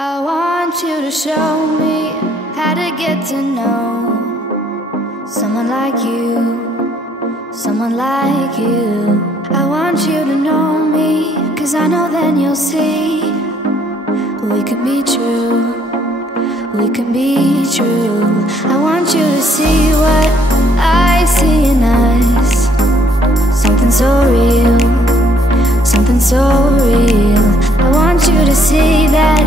I want you to show me how to get to know someone like you, someone like you. I want you to know me, 'cause I know then you'll see we could be true, we can be true. I want you to see what I see in us, something so real, something so real. I want you to see that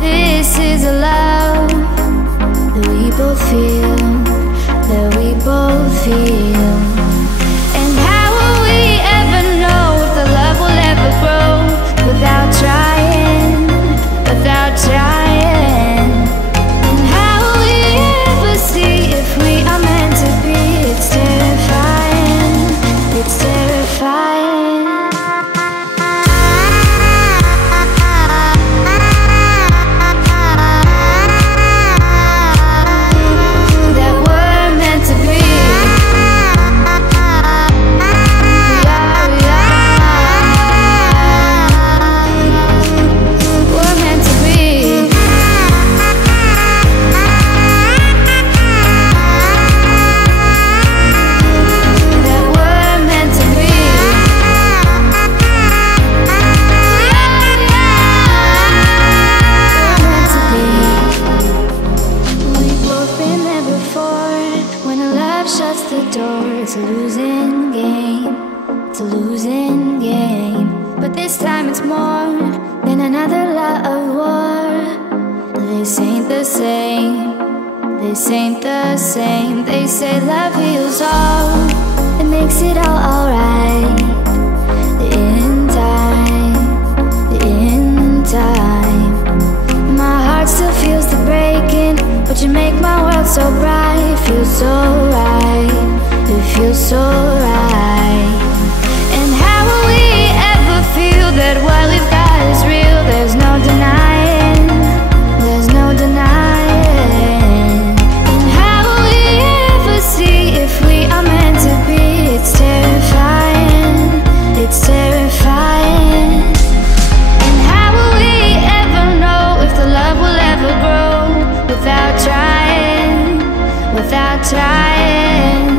this is a love that we both feel, that we both feel. And how will we ever know if the love will ever grow without trying, without trying? And how will we ever see if we are meant to be? It's terrifying, it's terrifying. It's a losing game, it's a losing game. But this time it's more than another lot of war. This ain't the same, this ain't the same. They say love heals all, it makes it all alright. In time, in time. My heart still feels the breaking, but you make my world so bright. Feels so right, it feels so right. And how will we ever feel that what we've got is real? There's no denying, there's no denying. And how will we ever see if we are meant to be? It's terrifying, it's terrifying. And how will we ever know if the love will ever grow without trying, without trying?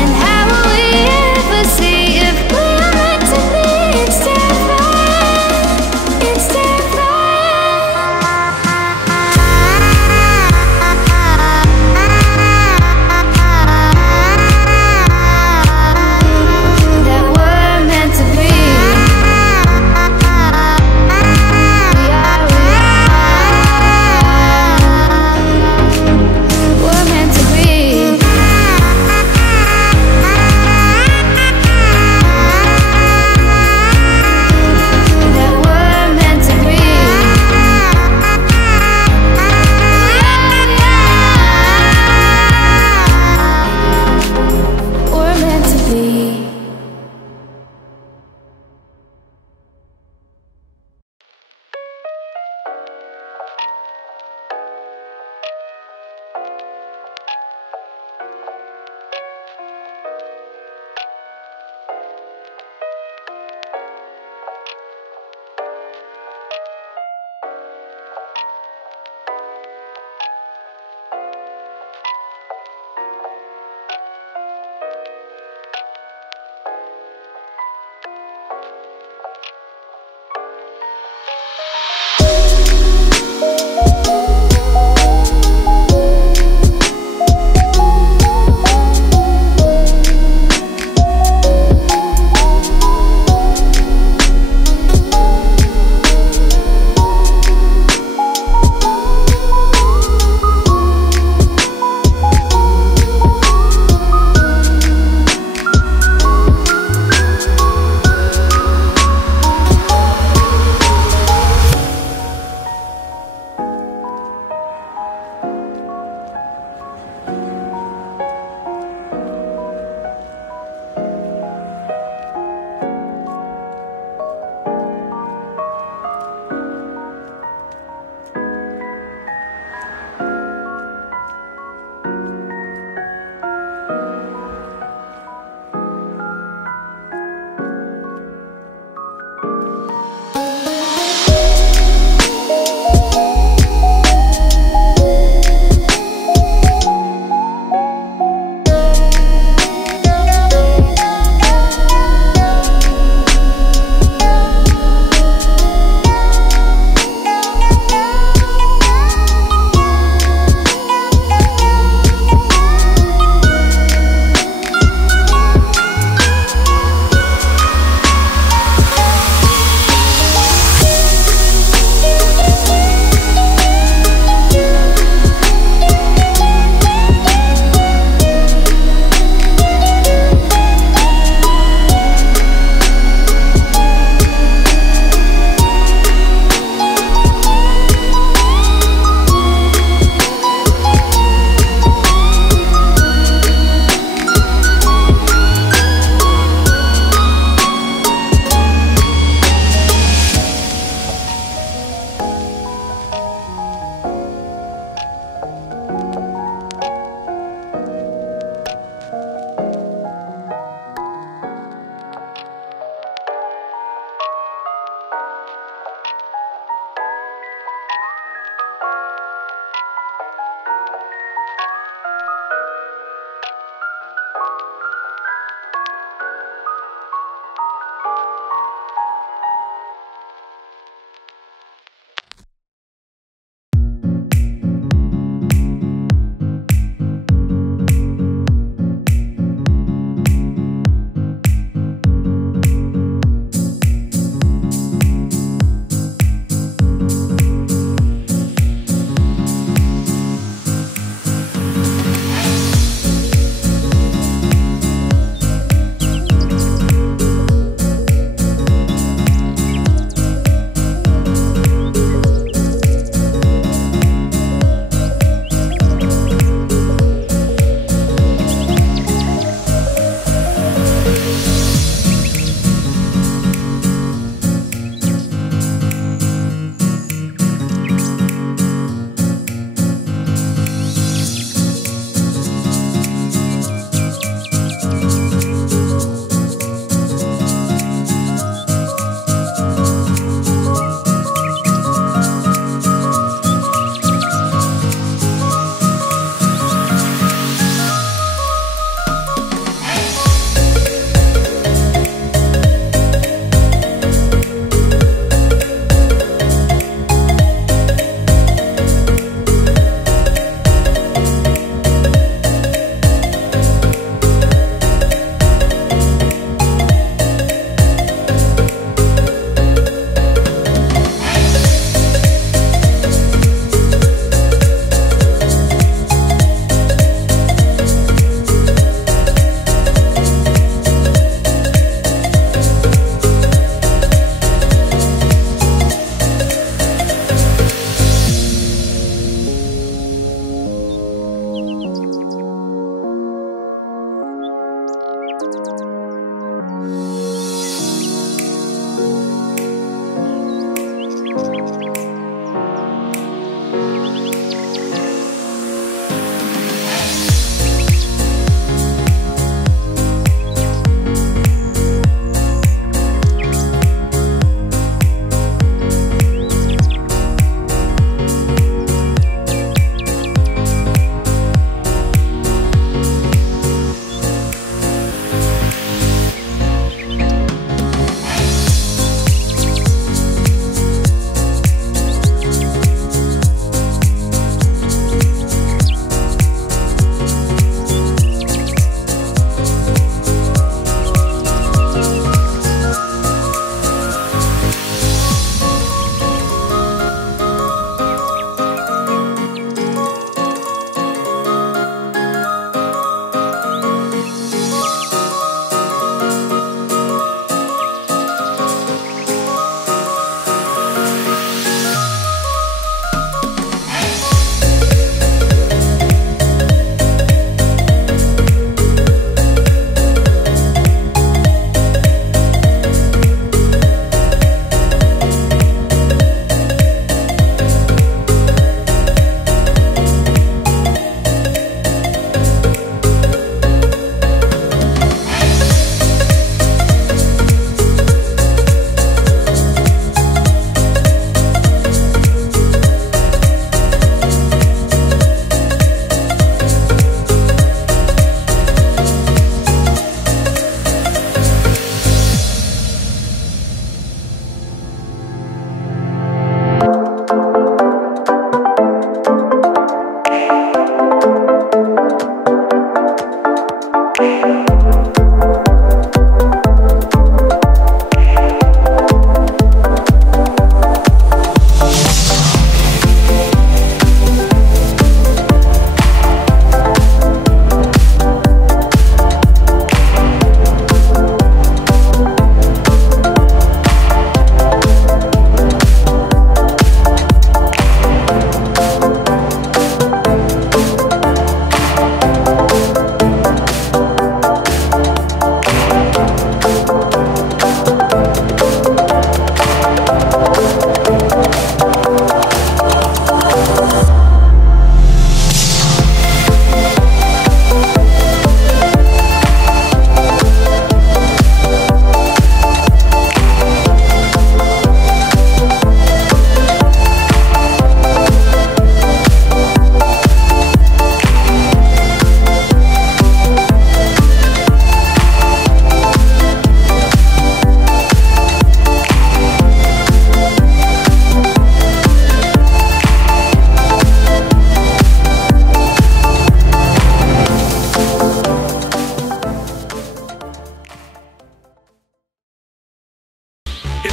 And how will we ever see if we are meant to be? It's terrifying, it's terrifying. That we're meant to be. We are, we're meant to be.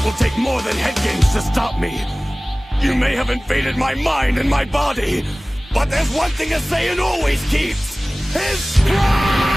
will take more than head games to stop me. You may have invaded my mind and my body, but there's one thing a Saiyan always keeps: his pride!